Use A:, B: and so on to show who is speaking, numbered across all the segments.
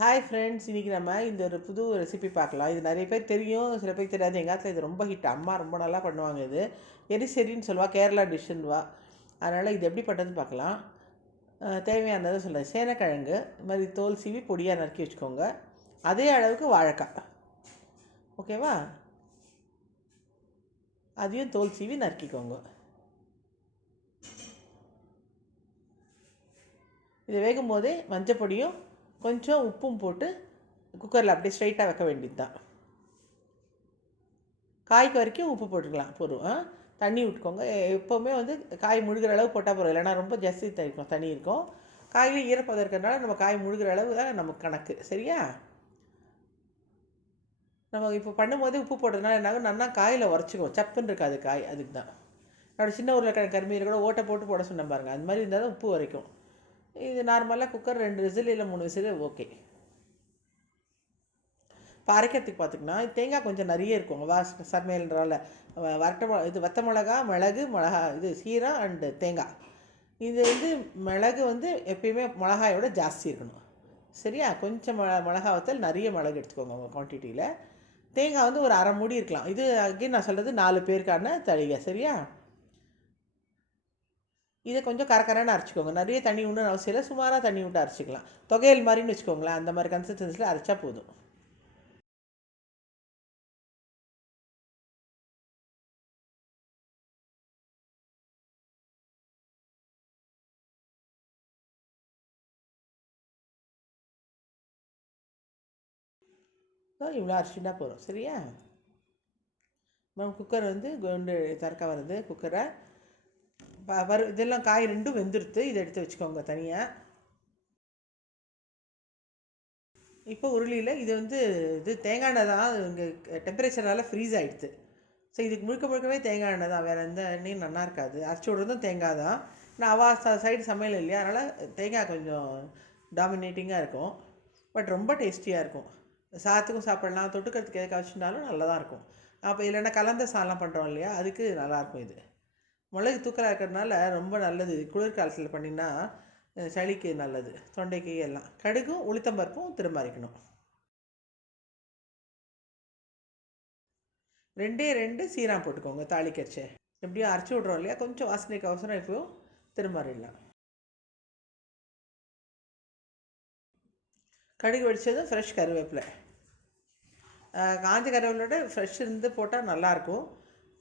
A: Hi friends இன்றைக்கி நம்ம இந்த ஒரு புது ரெசிபி பார்க்கலாம். இது நிறைய பேர் தெரியும் சில பேர் தெரியாது. எங்கள் காலத்தில் இது ரொம்ப ஹிட் அம்மா ரொம்ப நல்லா பண்ணுவாங்க இது. எரிசெரின்னு சொல்லுவா கேரளா டிஷ்ஷுன்னுவா அதனால் இது எப்படி பண்ணுறதுன்னு பார்க்கலாம். தேவையானதை சொல்கிறேன் சேனக்கிழங்கு இது மாதிரி தோல் சீவி பொடியாக நறுக்கி வச்சுக்கோங்க. அதே அளவுக்கு வாழைக்காய். ஓகேவா? அதையும் தோல் சீவி நறுக்கிக்கோங்க. இதை வேகும் போதே மஞ்சள் பொடியும் கொஞ்சம் உப்பும் போட்டு குக்கரில் அப்படியே ஸ்ட்ரைட்டாக வைக்க வேண்டியது தான் காய்க்கு வரைக்கும் உப்பு போட்டுக்கலாம் போதும். ஆ தண்ணி விட்டுக்கோங்க. எப்போவுமே வந்து காய் முழுகிற அளவு போட்டால் போகிறோம் இல்லைன்னா ரொம்ப ஜஸ்தி இருக்கும் தண்ணி இருக்கும். காயில் ஈரப்பதம் இருக்கிறதுனால நம்ம காய் முழுகிற அளவு தான் நமக்கு கணக்கு. சரியா? நம்ம இப்போ பண்ணும்போது உப்பு போட்டதுனால என்னாகும்? நல்லா காயில் உரைச்சிக்குவோம். சப்புன்னு இருக்காது காய் அதுக்கு தான் என்னோடய சின்ன உருளைக்கிழங்கு கருமையில் கூட ஓட்டை போட்டு போட சொன்னேன் பாருங்கள் அந்த மாதிரி இருந்தால் தான் உப்பு வரைக்கும் இது நார்மலாக குக்கர் ரெண்டு விசில் இல்லை மூணு விசில் ஓகே இப்போ அரைக்கிறதுக்கு பார்த்திங்கன்னா தேங்காய் கொஞ்சம் நிறைய இருக்கும் வா சமையல்னால வரட்ட மொ- இது வத்த மிளகா மிளகு மிளகா இது சீரா அண்டு தேங்காய். இது வந்து மிளகு வந்து எப்பயுமே மிளகாயோட ஜாஸ்தி இருக்கணும். சரியா? கொஞ்சம் மிள மிளகா வத்தல் நிறைய மிளகு எடுத்துக்கோங்க உங்கள் குவான்டிட்டியில் தேங்காய் வந்து ஒரு அரை மூடி இருக்கலாம். இது அகைன் நான் சொல்கிறது நாலு பேருக்கான தளிகை சரியா? இதை கொஞ்சம் கரக்கரன்னு அரைச்சிக்கோங்க. நிறைய தண்ணி விடணும்னு அவசியம் இல்லை. சுமாராக தண்ணி விட்டு அரைச்சிக்கலாம். தொகையல் மாதிரின்னு வச்சுக்கோங்களேன். அந்த மாதிரி கன்சிஸ்டன்சியில் அரைச்சா போதும். இவ்வளோ அரிசினா போதும். சரியா? நம்ம குக்கர் வந்து குண்டு தறக்க வருது குக்கரை ப- வரு இதெல்லாம் காய் ரெண்டும் வெந்துடுத்து இதை எடுத்து வச்சுக்கோங்க தனியாக இப்போ உருளியில் இது வந்து இது தேங்காய் எண்ணெய் தான் இங்கே டெம்பரேச்சரால் ஃப்ரீஸ் ஆகிடுது ஸோ இதுக்கு முழுக்க முழுக்கவே தேங்காய் எண்ணெய் தான். வேறு எந்த எண்ணெயும் நல்லா இருக்காது. அரைச்சி விடுறதும் தேங்காய் தான். நான் அவா சைடு சமையல் இல்லையா? அதனால் தேங்காய் கொஞ்சம் டாமினேட்டிங்காக இருக்கும். பட் ரொம்ப டேஸ்டியாக இருக்கும். சாத்துக்கும் சாப்பிடலாம். தொட்டுக்கிறதுக்கு எதுக்காக வச்சுருந்தாலும் நல்லா தான் இருக்கும். அப்போ இல்லைன்னா கலந்த சாதம் பண்ணுறோம் இல்லையா? அதுக்கு நல்லாயிருக்கும் இது. மிளகு தூக்கலாக இருக்கிறதுனால ரொம்ப நல்லது. குளிர்காலத்தில் பண்ணினா சளிக்கு நல்லது. தொண்டைக்கு எல்லாம். கடுகும் உளுத்தம்பருப்பும் திரும்ப அரைக்கணும். ரெண்டே ரெண்டு சீரகம் போட்டுக்கோங்க தாளிக்கச்சே எப்படியும் அரைச்சி விட்றோம் இல்லையா? கொஞ்சம் வாசனைக்கு அவசரம் எப்பயும் திரும்ப அரைடலாம் கடுகு வெடிச்சதும் ஃப்ரெஷ் கருவேப்பிலை. காஞ்ச கருவேப்பிலோட ஃப்ரெஷ் இருந்து போட்டால் நல்லாயிருக்கும்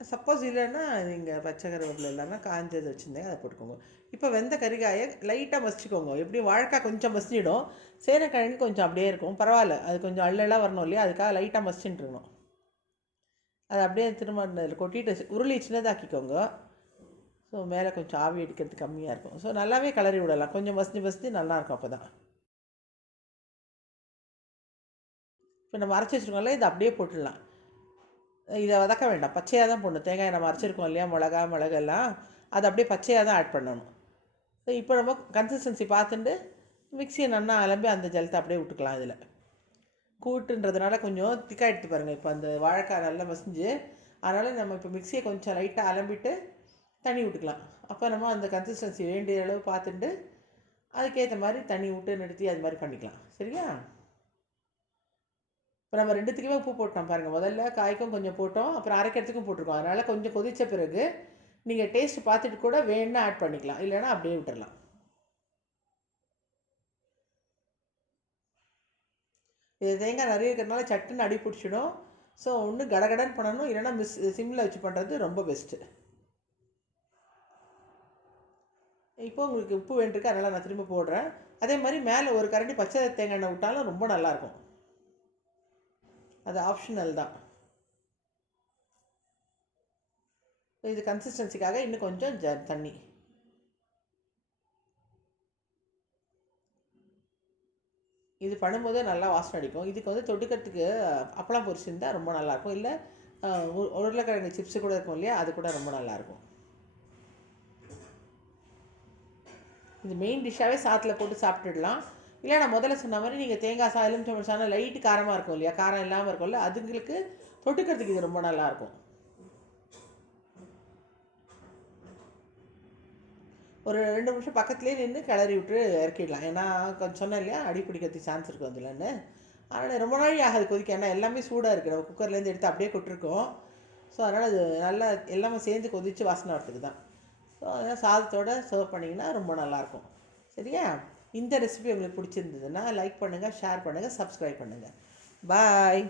A: சப்போஸ் இல்லைன்னா நீங்கள் பச்சை கருவேப்பிலை இல்லைன்னா காஞ்சது வச்சுருந்தீங்க அதை போட்டுக்கோங்க. இப்போ வெந்த கறிகாயை லைட்டாக மசிச்சுக்கோங்க. எப்படியும் வாழைக்காய் கொஞ்சம் மசிஞ்சிடும். சேனக்கிழங்கு கொஞ்சம் அப்படியே இருக்கும். பரவாயில்ல. அது கொஞ்சம் அள்ளெல்லாம் வரணும் இல்லையா? அதுக்காக லைட்டாக மசிச்சுட்டுருக்கணும் அதை அப்படியே திரும்ப அதில் கொட்டிட்டு உருளி சின்னதாக்கிக்கோங்க. ஸோ மேலே கொஞ்சம் ஆவி அடிக்கிறது கம்மியாக இருக்கும். ஸோ நல்லாவே கிளறி விடலாம். கொஞ்சம் மசிஞ்சு மசிஞ்சு நல்லாயிருக்கும் அப்போ தான் இப்போ நம்ம அரைச்சி வச்சுருக்கோம்ல இதை அப்படியே போட்டுடலாம். இதை வதக்க வேண்டாம். பச்சையாக தான் போடணும். தேங்காய் நம்ம அரைச்சிருக்கோம் இல்லையா? மிளகா மிளகெல்லாம். அதை அப்படியே பச்சையாக தான் ஆட் பண்ணணும். ஸோ இப்போ நம்ம கன்சிஸ்டன்சி பார்த்துட்டு மிக்சியை நல்லா அலம்பி அந்த ஜலத்தை அப்படியே விட்டுக்கலாம் இதில். கூட்டுன்றதுனால கொஞ்சம் திக்காக எடுத்து பாருங்கள் இப்போ அந்த வாழைக்காய் நல்லா மசிஞ்சு அதனால் நம்ம இப்போ மிக்சியை கொஞ்சம் லைட்டாக அலம்பிட்டு தண்ணி விட்டுக்கலாம். அப்போ நம்ம அந்த கன்சிஸ்டன்சி வேண்டிய அளவு பார்த்துட்டு அதுக்கேற்ற மாதிரி தண்ணி விட்டு நிறுத்தி அது மாதிரி பண்ணிக்கலாம். சரியா இப்போ நம்ம ரெண்டுத்துக்குமே உப்பு போட்டோம் பாருங்கள் முதல்ல காய்க்கும் கொஞ்சம் போட்டோம் அப்புறம் அரைக்கிறதுக்கும் போட்டிருக்கோம். அதனால் கொஞ்சம் கொதித்த பிறகு நீங்கள் டேஸ்ட் பார்த்துட்டு கூட வேணும்னா ஆட் பண்ணிக்கலாம். இல்லைன்னா அப்படியே விட்டுடலாம் இது தேங்காய் நிறைய இருக்கிறதுனால சட்டுன்னு அடி பிடிச்சிடும். ஸோ ஒன்று கடகடன் பண்ணணும் இல்லைன்னா மிஸ் சிம்மில் வச்சு பண்ணுறது ரொம்ப பெஸ்ட்டு இப்போ உங்களுக்கு உப்பு வேண்டியிருக்கு அதனால் நான் திரும்ப போடுறேன். அதே மாதிரி மேலே ஒரு கரண்டி பச்சை தேங்காய் எண்ணெய் விட்டாலும் ரொம்ப நல்லாயிருக்கும் அது ஆப்ஷனல் தான். இது கன்சிஸ்டன்சிக்காக இன்னும் கொஞ்சம் ஜ தண்ணி. இது பண்ணும்போதே நல்லா வாசனை அடிக்கும். இதுக்கு வந்து தொட்டுக்கிறதுக்கு அப்பளம் பொரிச்சிருந்தால் ரொம்ப நல்லாயிருக்கும் இல்லை உருளைக்கிழங்கு சிப்ஸ் கூட இருக்கும் இல்லையா அது கூட ரொம்ப நல்லாயிருக்கும் இது மெயின் டிஷ்ஷாகவே சாத்தில் போட்டு சாப்பிட்டுடலாம். இல்லை நான் முதல்ல சொன்ன மாதிரி நீங்கள் தேங்காய் சா எலுமிச்சம்பழம் லைட்டு காரமாக இருக்கும் இல்லையா? காரம் இல்லாமல் இருக்கும்ல அதுங்களுக்கு தொட்டுக்கிறதுக்கு இது ரொம்ப நல்லாயிருக்கும் ஒரு ரெண்டு நிமிஷம் பக்கத்துலேயே நின்று கிளறி விட்டு இறக்கிடலாம். ஏன்னா கொஞ்சம் சொன்னேன் இல்லையா அடி பிடிக்கிறதுக்கு சான்ஸ் இருக்கும் அதில்னு அதனால் ரொம்ப நாள் ஆகாது கொதிக்க. ஏன்னா எல்லாமே சூடாக இருக்குது நம்ம குக்கர்லேருந்து எடுத்து அப்படியே கொட்டிருக்கோம். ஸோ அதனால் அது நல்லா எல்லாமே சேர்ந்து கொதித்து வாசனை வரத்துக்கு தான். ஸோ அதனால் சாதத்தோடு சர்வ் பண்ணிங்கன்னா ரொம்ப நல்லாயிருக்கும் சரியா? இந்த ரெசிபி உங்களுக்கு பிடிச்சிருந்ததுன்னா லைக் பண்ணுங்கள் ஷேர் பண்ணுங்கள் சப்ஸ்கிரைப் பண்ணுங்கள் பாய்